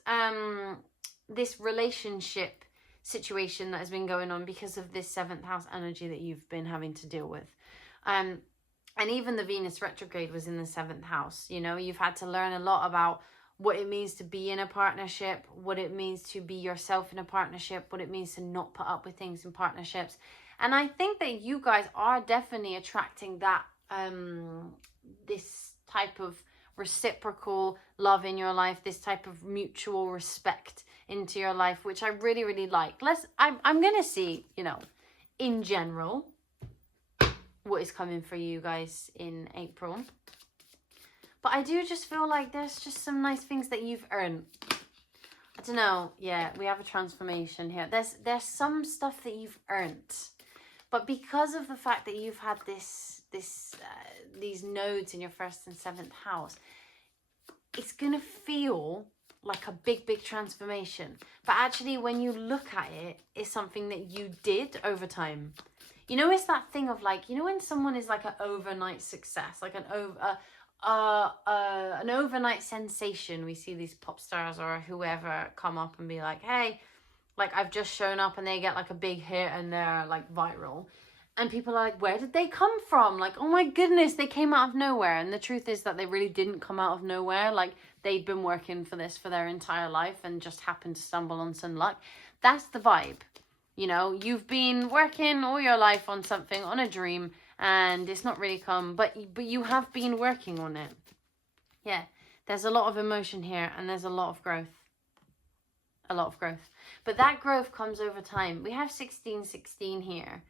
this relationship situation that has been going on because of this 7th house energy that you've been having to deal with. And even the Venus retrograde was in the 7th house. You know, you've had to learn a lot about what it means to be in a partnership, what it means to be yourself in a partnership, what it means to not put up with things in partnerships. And I think that you guys are definitely attracting that, this type of reciprocal love in your life, this type of mutual respect into your life, which I really, really like. I'm going to see, you know, in general, what is coming for you guys in April. But I do just feel like there's just some nice things that you've earned. I don't know. Yeah, we have a transformation here. There's some stuff that you've earned. But because of the fact that you've had these nodes in your 1st and 7th house, it's going to feel like a big, big transformation. But actually, when you look at it, it's something that you did over time. You know, it's that thing of like, you know, when someone is like an overnight success, like an overnight sensation. We see these pop stars or whoever come up and be like, hey, like I've just shown up, and they get like a big hit and they're like viral. And people are like, where did they come from? Like, oh my goodness, they came out of nowhere. And the truth is that they really didn't come out of nowhere. Like, they'd been working for this for their entire life and just happened to stumble on some luck. That's the vibe. You know, you've been working all your life on something, on a dream, and it's not really come, but you have been working on it. Yeah, there's a lot of emotion here, and there's a lot of growth. A lot of growth. But that growth comes over time. We have 1616 here.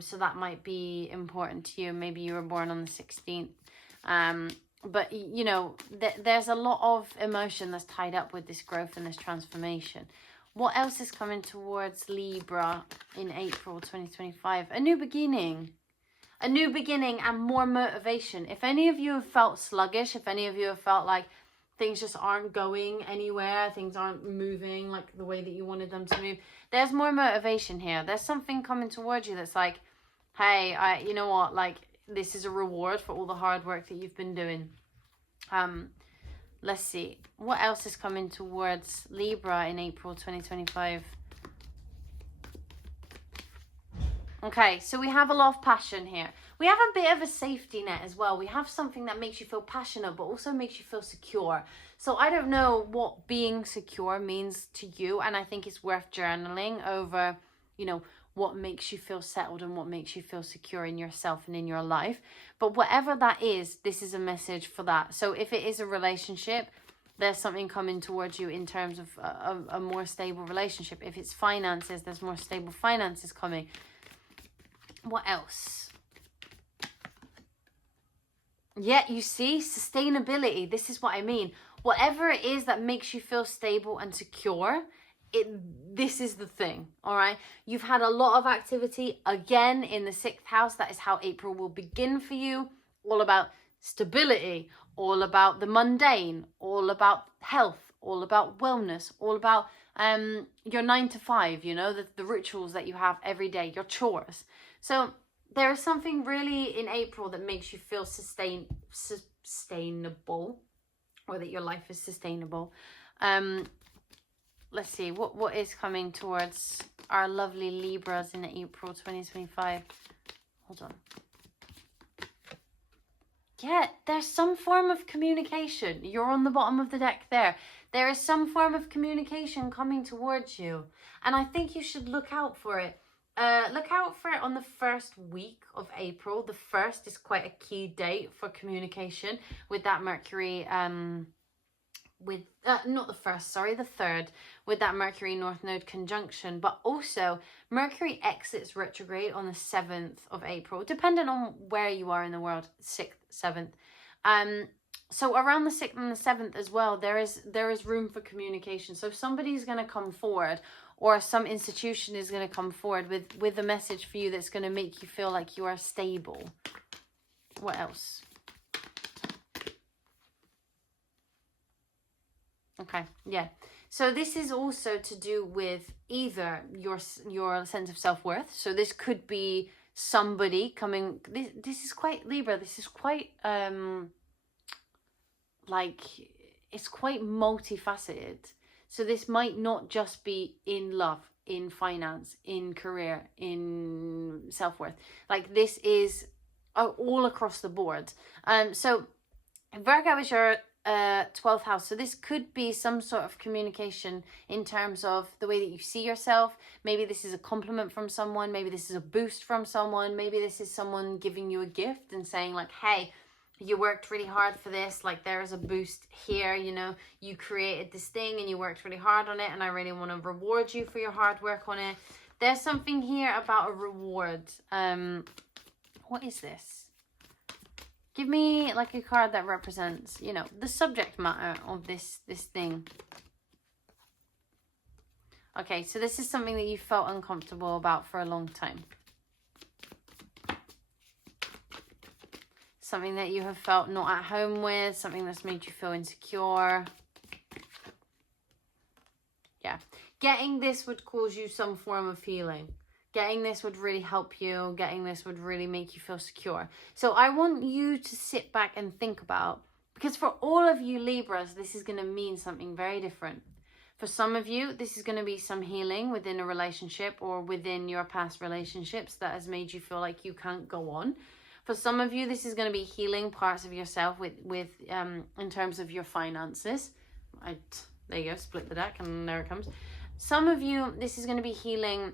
So that might be important to you. Maybe you were born on the 16th. But, you know, there's a lot of emotion that's tied up with this growth and this transformation. What else is coming towards Libra in April 2025? A new beginning. A new beginning and more motivation. If any of you have felt sluggish, if any of you have felt like things just aren't going anywhere, things aren't moving like the way that you wanted them to move, there's more motivation here. There's something coming towards you that's like, hey, you know what, like, this is a reward for all the hard work that you've been doing. Let's see. What else is coming towards Libra in April 2025? Okay, so we have a lot of passion here. We have a bit of a safety net as well. We have something that makes you feel passionate, but also makes you feel secure. So I don't know what being secure means to you, and I think it's worth journaling over, you know, what makes you feel settled and what makes you feel secure in yourself and in your life. But whatever that is, this is a message for that. So if it is a relationship, there's something coming towards you in terms of a more stable relationship. If it's finances, there's more stable finances coming. What else? Yeah, you see, sustainability. This is what I mean. Whatever it is that makes you feel stable and secure, this is the thing, all right? You've had a lot of activity, again, in the 6th house. That is how April will begin for you. All about stability, all about the mundane, all about health, all about wellness, all about your 9 to 5, you know, the rituals that you have every day, your chores. So there is something really in April that makes you feel sustainable, or that your life is sustainable. Let's see, what is coming towards our lovely Libras in April 2025? Hold on. Yeah, there's some form of communication. You're on the bottom of the deck there. There is some form of communication coming towards you. And I think you should look out for it. Look out for it on the first week of April. The 1st is quite a key date for communication with that Mercury, not the 1st, sorry, the 3rd, with that Mercury North Node conjunction. But also, Mercury exits retrograde on the 7th of April, depending on where you are in the world, 6th, 7th. So around the 6th and the 7th as well, there is room for communication. So somebody's going to come forward, or some institution is going to come forward with a message for you that's going to make you feel like you are stable. What else? Okay, yeah. So this is also to do with either your sense of self-worth. So this could be somebody coming. This is quite Libra. This is quite like, it's quite multifaceted. So this might not just be in love, in finance, in career, in self-worth. Like, this is all across the board. So Virgo is your 12th house. So this could be some sort of communication in terms of the way that you see yourself. Maybe this is a compliment from someone. Maybe this is a boost from someone. Maybe this is someone giving you a gift and saying like, hey, you worked really hard for this, like there is a boost here, you know, you created this thing and you worked really hard on it and I really want to reward you for your hard work on it. There's something here about a reward. What is this? Give me like a card that represents, you know, the subject matter of this thing. Okay, so this is something that you felt uncomfortable about for a long time. Something that you have felt not at home with, something that's made you feel insecure. Yeah. Getting this would cause you some form of healing. Getting this would really help you. Getting this would really make you feel secure. So I want you to sit back and think about, because for all of you Libras, this is going to mean something very different. For some of you, this is going to be some healing within a relationship or within your past relationships that has made you feel like you can't go on. For some of you, this is going to be healing parts of yourself with in terms of your finances. There you go, split the deck and there it comes. Some of you, this is going to be healing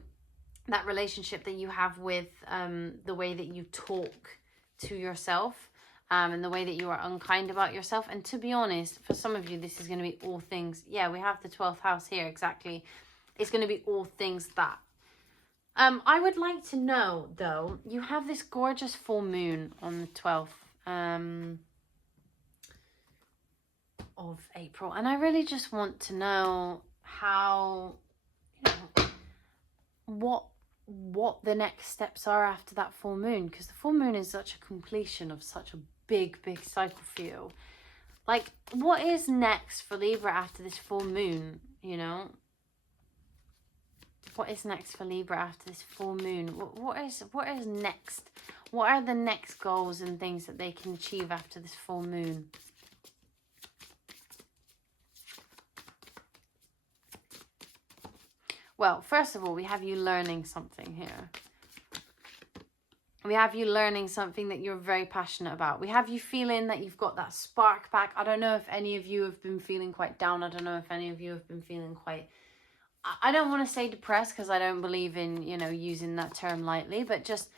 that relationship that you have with the way that you talk to yourself and the way that you are unkind about yourself. And to be honest, for some of you, this is going to be all things. Yeah, we have the 12th house here, exactly. It's going to be all things that. I would like to know, though, you have this gorgeous full moon on the 12th of April. And I really just want to know how, you know, what the next steps are after that full moon. Because the full moon is such a completion of such a big cycle for you. Like, what is next for Libra after this full moon, you know? What is next for Libra after this full moon? What is next? What are the next goals and things that they can achieve after this full moon? Well, first of all, we have you learning something here. We have you learning something that you're very passionate about. We have you feeling that you've got that spark back. I don't know if any of you have been feeling quite down. I don't know if any of you have been feeling quite... I don't want to say depressed because I don't believe in, you know, using that term lightly, but just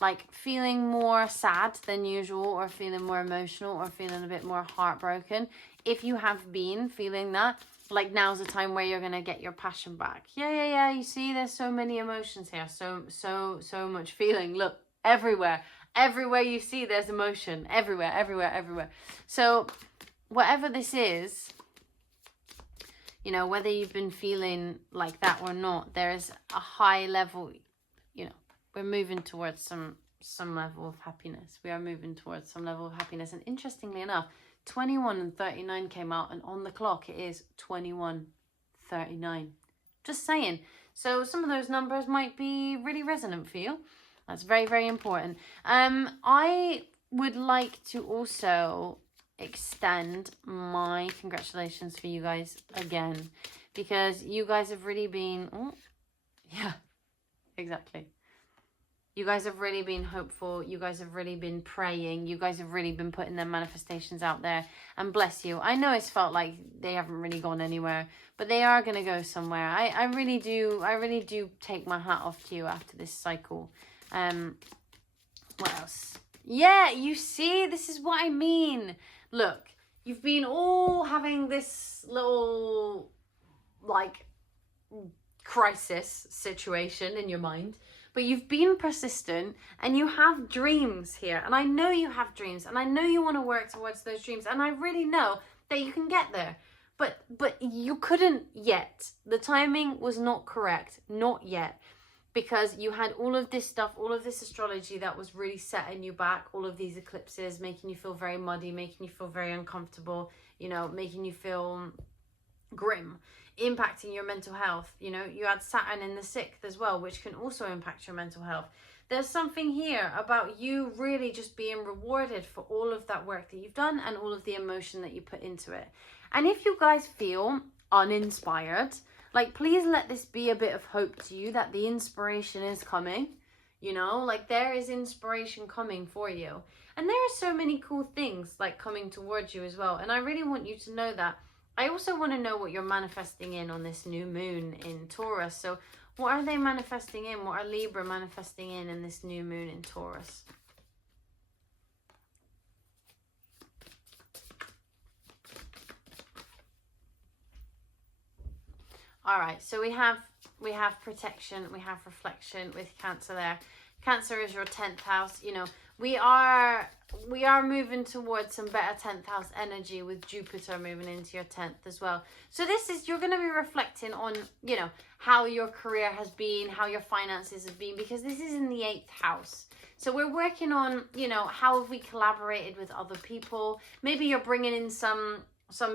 like feeling more sad than usual or feeling more emotional or feeling a bit more heartbroken. If you have been feeling that, like now's the time where you're going to get your passion back. Yeah. You see, there's so many emotions here. So much feeling. Look, everywhere you see, there's emotion. Everywhere. So whatever this is, you know, whether you've been feeling like that or not, there is a high level, you know, we're moving towards some level of happiness. We are moving towards some level of happiness. And interestingly enough, 21 and 39 came out, and on the clock it is 21:39. Just saying. So some of those numbers might be really resonant for you. That's very important. I would like to also extend my congratulations for you guys again, because you guys have really been... Oh, yeah, exactly. You guys have really been hopeful. You guys have really been praying. You guys have really been putting their manifestations out there. And bless you. I know it's felt like they haven't really gone anywhere, but they are going to go somewhere. I really do take my hat off to you after this cycle. What else? Yeah, you see, this is what I mean. Look, you've been all having this little, like, crisis situation in your mind. But you've been persistent and you have dreams here. And I know you have dreams and I know you want to work towards those dreams. And I really know that you can get there. But you couldn't yet. The timing was not correct. Not yet. Because you had all of this stuff, all of this astrology that was really setting you back. All of these eclipses making you feel very muddy, making you feel very uncomfortable. You know, making you feel grim, impacting your mental health. You know, you had Saturn in the 6th as well, which can also impact your mental health. There's something here about you really just being rewarded for all of that work that you've done and all of the emotion that you put into it. And if you guys feel uninspired, like, please let this be a bit of hope to you that the inspiration is coming. You know, like, there is inspiration coming for you. And there are so many cool things like coming towards you as well. And I really want you to know that. I also want to know what you're manifesting in on this new moon in Taurus. So what are they manifesting in? What are Libra manifesting in this new moon in Taurus? All right, so we have protection, we have reflection with Cancer there. Cancer is your 10th house. You know, we are moving towards some better 10th house energy with Jupiter moving into your 10th as well. So this is, you're going to be reflecting on, you know, how your career has been, how your finances have been, because this is in the 8th house. So we're working on, you know, how have we collaborated with other people? Maybe you're bringing in some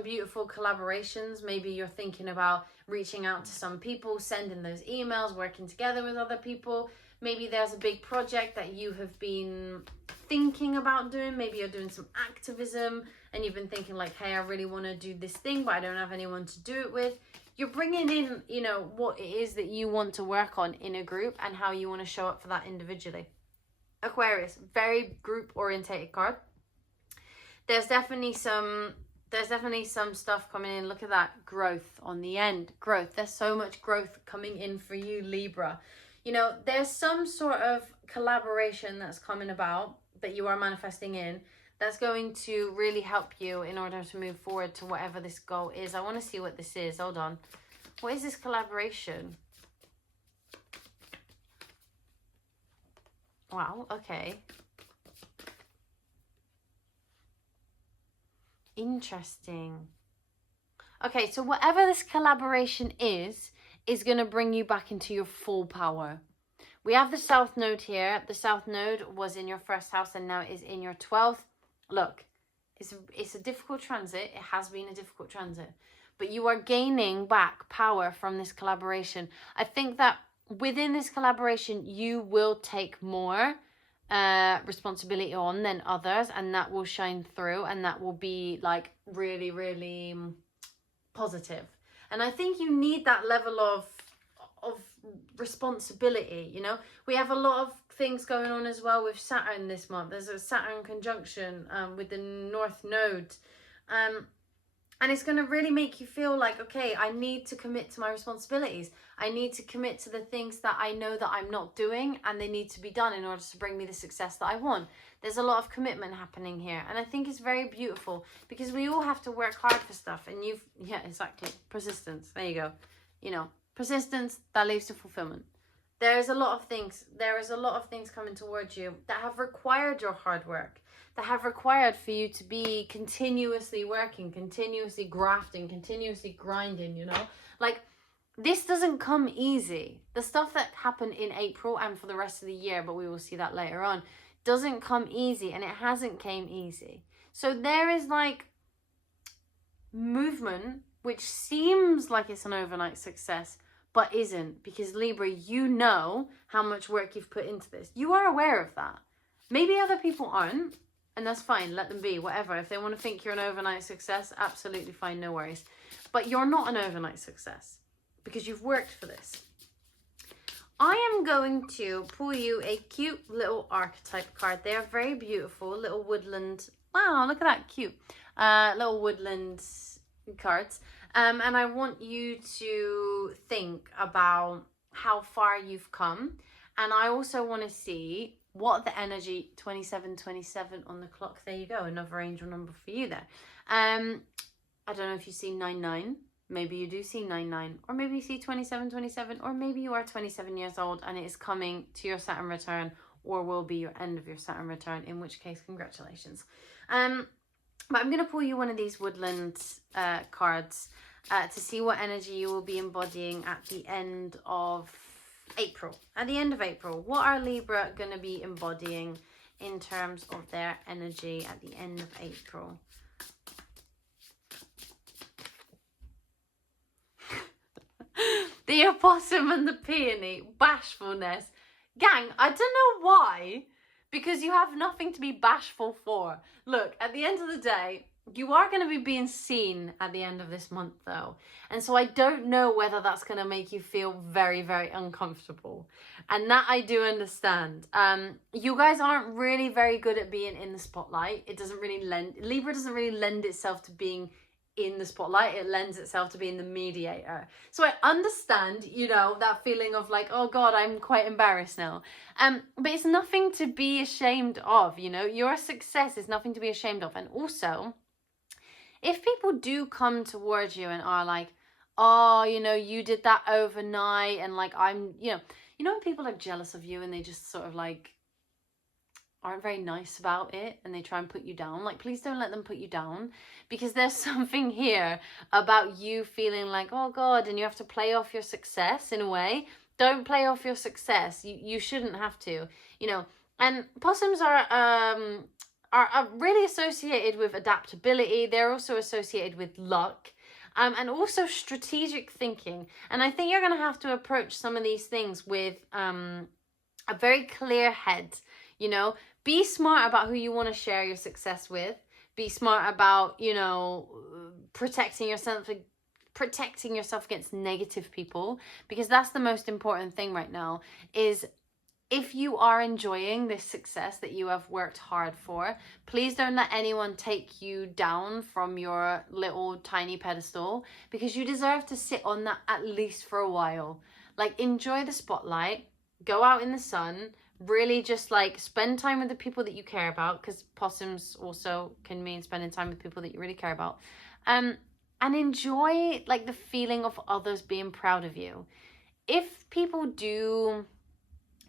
beautiful collaborations. Maybe you're thinking about reaching out to some people, sending those emails, working together with other people. Maybe there's a big project that you have been thinking about doing. Maybe you're doing some activism and you've been thinking like, hey, I really want to do this thing, but I don't have anyone to do it with. You're bringing in, you know, what it is that you want to work on in a group and how you want to show up for that individually. Aquarius, very group orientated card. There's definitely some stuff coming in. Look at that growth on the end. Growth. There's so much growth coming in for you, Libra. You know, there's some sort of collaboration that's coming about that you are manifesting in that's going to really help you in order to move forward to whatever this goal is. I want to see what this is. Hold on. What is this collaboration? Wow, okay. Interesting. Okay, so whatever this collaboration is going to bring you back into your full power. We have the South Node here. The South Node was in your 1st house and now is in your 12th. Look, it's a difficult transit. It has been a difficult transit. But you are gaining back power from this collaboration. I think that within this collaboration, you will take more responsibility on than others, and that will shine through, and that will be like really, really positive. And I think you need that level of responsibility. You know, we have a lot of things going on as well with Saturn this month. There's a Saturn conjunction with the North Node, and it's going to really make you feel like, okay, I need to commit to my responsibilities. I need to commit to the things that I know that I'm not doing, and they need to be done in order to bring me the success that I want. There's a lot of commitment happening here, and I think it's very beautiful because we all have to work hard for stuff. And yeah, exactly, persistence. There you go. You know, persistence that leads to fulfillment. There is a lot of things coming towards you that have required your hard work, that have required for you to be continuously working, continuously grafting, continuously grinding, you know? Like, this doesn't come easy. The stuff that happened in April and for the rest of the year, but we will see that later on, doesn't come easy, and it hasn't came easy. So there is like movement, which seems like it's an overnight success, but isn't, because Libra, you know how much work you've put into this. You are aware of that. Maybe other people aren't, and that's fine. Let them be, whatever. If they want to think you're an overnight success, absolutely fine, no worries. But you're not an overnight success because you've worked for this. I am going to pull you a cute little archetype card. They are very beautiful, little woodland. Wow, look at that, cute. Little woodland cards. And I want you to think about how far you've come. And I also want to see what the energy, 2727 on the clock. There you go, another angel number for you there. I don't know if you see 99. Maybe you do see 99, or maybe you see 2727, or maybe you are 27 years old and it is coming to your Saturn return, or will be your end of your Saturn return, in which case, congratulations. But I'm going to pull you one of these woodland cards to see what energy you will be embodying at the end of April. At the end of April, what are Libra going to be embodying in terms of their energy at the end of April? The opossum and the peony, bashfulness. Gang, I don't know why, because you have nothing to be bashful for. Look, at the end of the day, you are going to be being seen at the end of this month though. And so I don't know whether that's going to make you feel very, very uncomfortable. And that I do understand. You guys aren't really very good at being in the spotlight. It doesn't really Libra doesn't really lend itself to being in the spotlight. It lends itself to being the mediator. So I understand, you know, that feeling of like, oh God, I'm quite embarrassed now. But it's nothing to be ashamed of, you know. Your success is nothing to be ashamed of. And also, if people do come towards you and are like, oh, you know, you did that overnight, and like, I'm, you know when people are jealous of you and they just sort of like aren't very nice about it and they try and put you down, like, please don't let them put you down, because there's something here about you feeling like, oh God, and you have to play off your success in a way. Don't play off your success. You shouldn't have to, you know. And possums are really associated with adaptability. They're also associated with luck, and also strategic thinking. And I think you're going to have to approach some of these things with a very clear head, you know. Be smart about who you want to share your success with. Be smart about, you know, protecting yourself against negative people, because that's the most important thing right now. Is if you are enjoying this success that you have worked hard for, please don't let anyone take you down from your little tiny pedestal, because you deserve to sit on that at least for a while. Like, enjoy the spotlight, go out in the sun, really just like spend time with the people that you care about, because possums also can mean spending time with people that you really care about. And enjoy like the feeling of others being proud of you. If people do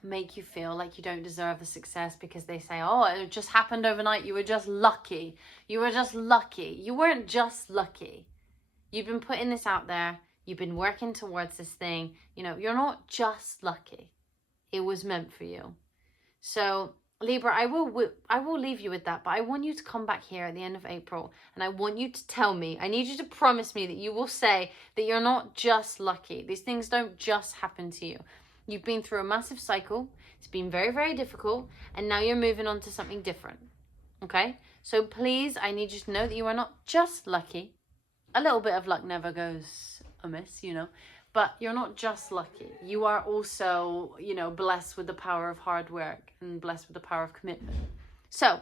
make you feel like you don't deserve the success because they say, oh, it just happened overnight, you were just lucky, you were just lucky. You weren't just lucky. You've been putting this out there, you've been working towards this thing, you know, you're not just lucky. It was meant for you. So Libra, I will leave you with that, but I want you to come back here at the end of April, and I want you to tell me, I need you to promise me that you will say that you're not just lucky. These things don't just happen to you. You've been through a massive cycle. It's been very, very difficult, and now you're moving on to something different. Okay? So please, I need you to know that you are not just lucky. A little bit of luck never goes amiss, you know. But you're not just lucky. You are also, you know, blessed with the power of hard work and blessed with the power of commitment. So,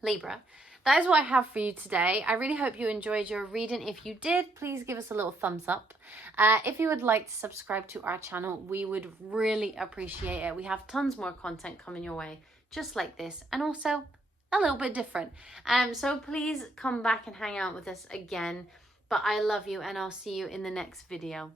Libra, that is what I have for you today. I really hope you enjoyed your reading. If you did, please give us a little thumbs up. If you would like to subscribe to our channel, we would really appreciate it. We have tons more content coming your way, just like this, and also a little bit different. So please come back and hang out with us again. But I love you, and I'll see you in the next video.